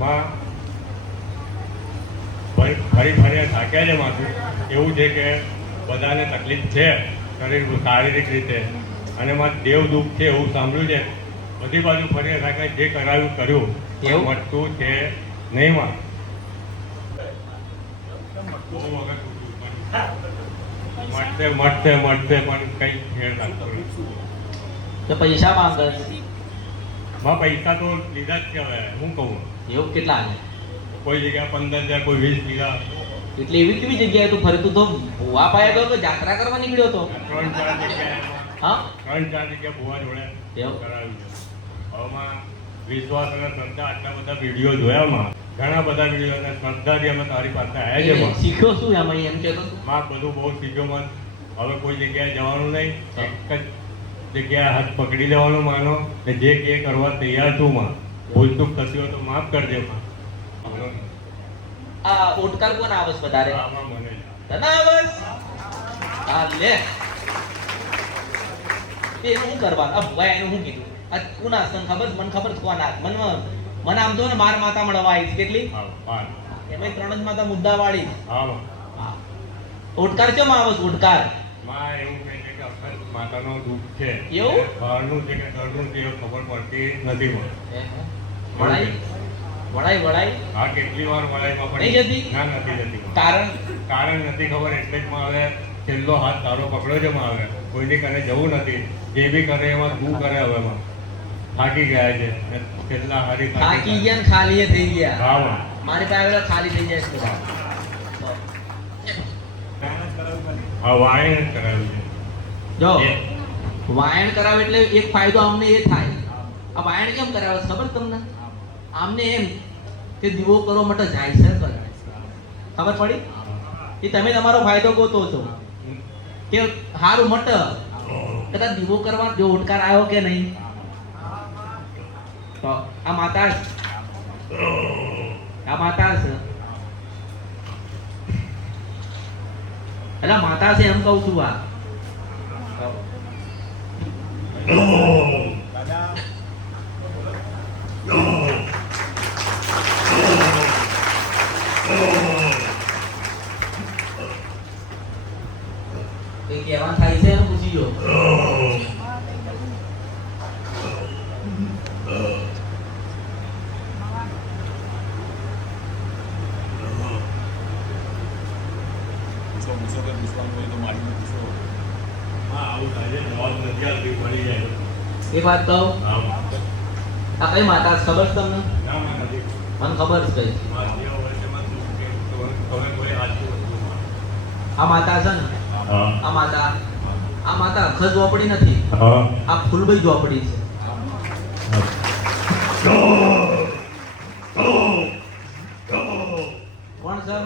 માં ફરી ફરી ફરી થાક્યા છે માથું. એવું છે કે બધાને તકલીફ છે શરીર શારીરિક રીતે. અને માં દેવ દુઃખ છે એવું સાંભળ્યું છે. બધી બાજુ ફરી થાક્યા જે કરાવ્યું કર્યું. એ મટતું છે નહીં માં. મટશે મળશે મળશે પણ કઈ ફેર તો પૈસા માંગે માં પૈસા તો લીધા જ છે હવે. હું કહું? એવું કેટલા આલે કોઈ જગ્યા પંદર હજાર કોઈ વીસ લીધા એટલે એવી કેવી જગ્યાએ તું ફરી તું ભુવા પાયા ગયો તો જાત્રા કરવા નીકળ્યો તો? ત્રણ ચાર જગ્યાએ. હા? ત્રણ ચાર જગ્યાએ ભુવા જોડે એવું? કરાવ્યું હવામાં વિશ્વાસ અને શ્રદ્ધા આટલા બધા વીડિયો જોયામાં ઘણા બધા વીડિયો અને શ્રદ્ધાથી અમે તારી પાસે આવ્યા છે શીખ્યો શું એમાં એમ કહેતો તું? માં બધું બહુ શીખ્યો મત હવે કોઈ જગ્યાએ જવાનું નહીં. એક જ જગ્યાએ હાથ પકડી લેવાનું માનો ને જે કે કરવા તૈયાર છું માં. ભૂલ ચૂક થતી હોય તો માફ કરજે માં આ ઓટકાર કોણ આવસ વધારે? તને આવસ આ લે. એ હું કરવા? અબ ભાઈ એનું હું કીધું? આ કોના સન ખબર? મને ખબર કોણ આ મન મને આમ તો ને બાર માતા મળવા આવી કેટલી? હા એમાં ત્રણ જ માતા મુદ્દા વાળી ઓટકાર કેમ આવસ ઓટકારમાં એવું કહે છે કે માતાનો દુઃખ છે. એવું? બહારનું છે કે ઘરનું છે ખબર પડતી નથી મને. વળાઈ વળાઈ વળાઈ. હા કેટલી વાર પણ નહીં જતી? ના નથી જતી. કારણ? કારણ નથી ખબર એટલે જ માં હવે છેલ્લો હાથ તારો પકડ્યો છે માં હવે. કોઈની કને જવું નથી. જે બી કરે એમાં તું કરે હવે માં થાકી ગયા છે. છેલ્લા હારી થાકી ગયા. ને ખાલી થઈ ગયા. હા માં મારી પાસે ખાલી થઈ જાય છે હા. વાયણ કરાવ્યું છે. જો વાયણ કરાવે એટલે એક ફાયદો અમને એ થાય. આ વાયણ કેમ કરાવે ખબર તમને? આમને એમ કે દીવો કરો માટે જાય છે. ખબર પડી? કે તમે તમારો ફાયદો ગોતો છો. કે હારું મટ કદાચ દીવો કરવા જો ઓટકાર આવ્યો કે નહીં? તો આ માતા આ માતા છે. એટલે માતા છે એમ કહું છું આ એ કહેવાનું થાય છે એમ પૂછી જો પૂછો પૂછો કે પૂછવાનું હોય તો મારીને પૂછો હા આવું થાય છે જવાબ નથી આવતી મળી જાય એક વાત કહું? આ કઈ માતા ખબર તમને? મને ખબર છે કઈ. આ માતા છે ને? આ માતા આ માતા અખર ઝોપડી નથી. આ ફૂલભાઈ ઝોપડી છે કોણ છે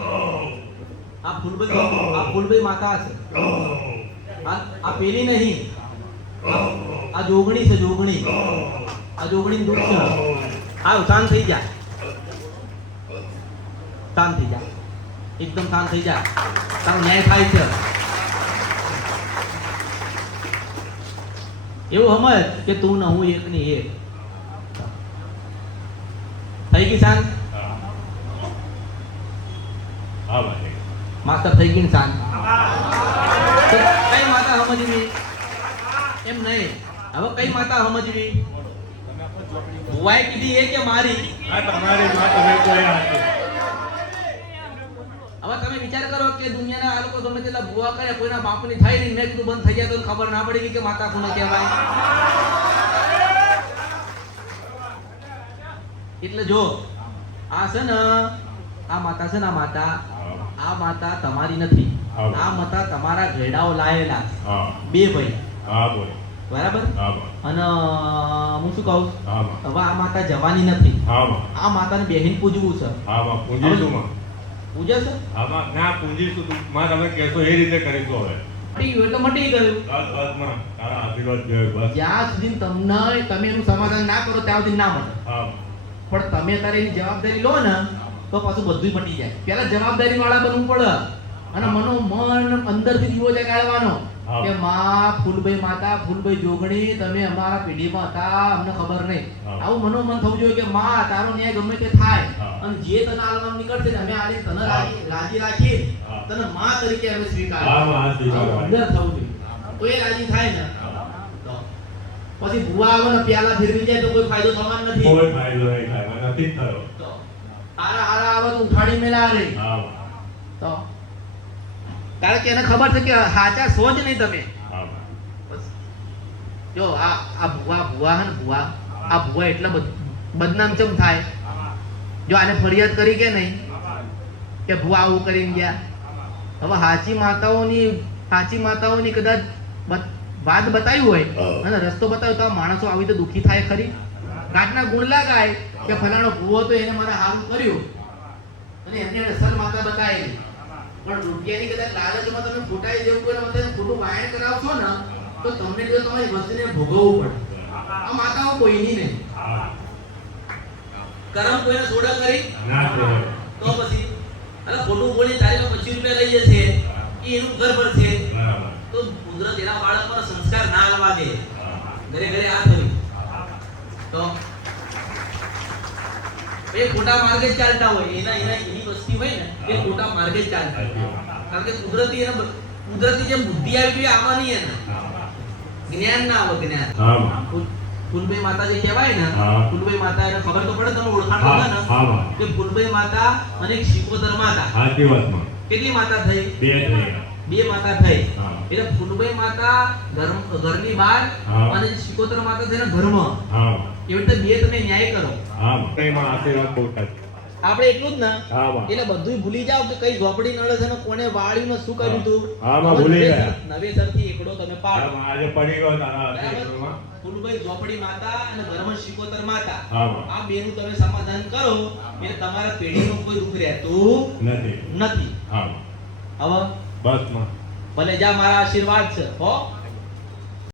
આ ફૂલભાઈ આ ફૂલભાઈ માતા છે આ પેલી નહીં. આ- જોગણી છે, જોગણી. આ જોગણી દુઃખ છે. આવ શાંત થઈ જા. શાંત થઈ જા. એકદમ શાંત થઈ જા. તારો ન્યાય થાય છે. એવું સમજ કે તું ને હું એક ની એક. થઈ ગઈ શાંત? હા, ભાઈ. માસ્તર થઈ ગઈ ને શાંત કઈ માતા સમજવી? એમ નહીં. હવે કઈ માતા સમજવી? તમે ભુવાએ કીધી એ કે મારી. તમે હવે તમે વિચાર કરો કે દુનિયાના આ લોકો ગમે તેટલા ભુવા કરે કોઈના બાપની થાય નહીં મેં કીધું બંધ થઈ જાય તો ખબર ના પડી ગઈ કે માતા કોને કહેવાય. એટલે જો આ છે ને આ માતા છે ને આ માતા. આ માતા તમારી નથી. આ માતા તમારા ઘેડાઓ લાયેલા બે ભાઈ. હા બોલ બરાબર? અને હું શું કહું? હવે આ માતા જવાની નથી. આ માતાને બેહીન પૂજવું છે. પૂજે છે? હા ના પૂજીશું તું માં તમે કહેશો એ રીતે કરીશું હવે. જ્યાં સુધી તમને તમે એનું સમાધાન ના કરો ત્યાં સુધી ના મળે પણ તમે તારે એની જવાબદારી લો ને તો પાછું બધું પટી જાય. પેલા જવાબદારી વાળા બનવું પડે. અને મનો મન અંદરથી દીવો જગાડવાનો કે માં ફૂલભાઈ માતા ફૂલભાઈ જોગણી તમે અમારા પેઢીમાં હતા અમને ખબર નહીં. આવું મનોમન થવું જોઈએ કે માં તારો ન્યાય ગમે તે થાય. અને જે તને આલવાનું નીકળશે અમે આજે તને રાજી રાખી તને માં તરીકે અમે સ્વીકાર. અંદર થવું જોઈએ. તો એ રાજી થાય ને. પછી ભૂવા આવે ને પ્યાલા ફેરવી જાય તો કોઈ ફાયદો થવાનો નથી. કોઈ ફાયદો નહીં થાય નથી થયો. તો હારા હારા આવે તો ઉઠાડી મેલા રે. તો? કારણ કે એને ખબર છે કે હાચા સો જ નહીં તમે. જો આ આ ભુવા ભુવા હે ને ભુવા. આ ભુવા એટલા બદનામ ચમ થાય? જો આને ફરિયાદ કરી કે નહીં? કે ભુવા આવું કરીને ગયા? હવે હાચી માતાઓની હાચી માતાઓની કદાચ વાત બતાવી હોય અને રસ્તો બતાવ્યો તો આ માણસો આવી રીતે દુઃખી થાય ખરી? ગાંઠના ગુણ લાગાય કે ફલાણો ભુવો તો એને મારા હારું કર્યું. અને એમને અસર માતા બતાવેલી. પણ રૂપિયાની કદાચ લાલચમાં તમે ફૂટાઈ જેવું કોઈ મતલબ ખોટું વાયણ કરાવશો ને તો તમને જો તમારી વસ્તુને ભોગવવું પડે. આ માતાઓ કોઈની નહીં. કરમ કોઈને સોડા કરી? તો પછી અરે ખોટું બોલી તારી પચીસ રૂપિયા લઈ જશે. એ એનું ઘર પર છે તો કુદરત એના બાળક પર સંસ્કાર ના આવવા દે. ઘરે ઘરે આ થયું તો એ ખોટા માર્ગે જ ચાલતા હોય એના એના એની વસ્તી હોય ને એ ખોટા માર્ગે જ ચાલતા હોય. કારણ કે કુદરતી એને કુદરતી જેમ બુદ્ધિ આવી જોઈએ આમાં નહીં એને. જ્ઞાન ના આવે જ્ઞાન. ફૂલભાઈ માતા જે કહેવાય ને. ફૂલભાઈ માતા એને ખબર તો પડે તમે ઓળખાણ હોય ને કે ફૂલભાઈ માતા અને એક શિકોતર માતા. સાચી વાત કેટલી માતા થઈ? બે થઈ. બે માતા થઈ. એટલે ફૂલભાઈ માતા ઘર ઘરની બહાર અને શિકોતર માતા છે ને ઘરમાં. એવી રીતે બે તમે ન્યાય કરો. હા એમાં આશીર્વાદ બહુ આપણે એટલું જ ને? એટલે બધું ભૂલી જાવ કે કઈ ઝોપડી નડે છે ને કોને વાળ્યું ને શું કર્યું તું? હા, માં ભૂલી ગયા. નવેસરથી એકડો તમે પાડો. આજે પડી ગયો તારા ફૂલભાઈ ઝોપડી માતા અને ધર્મ શિકોતર માતા. આ બેનું તમે સમાધાન કરો. એટલે તમારા પેઢીનું કોઈ દુઃખ રહેતું નથી. નથી. હા હવે? બસમાં ભલે જા મારા આશીર્વાદ છે. હો?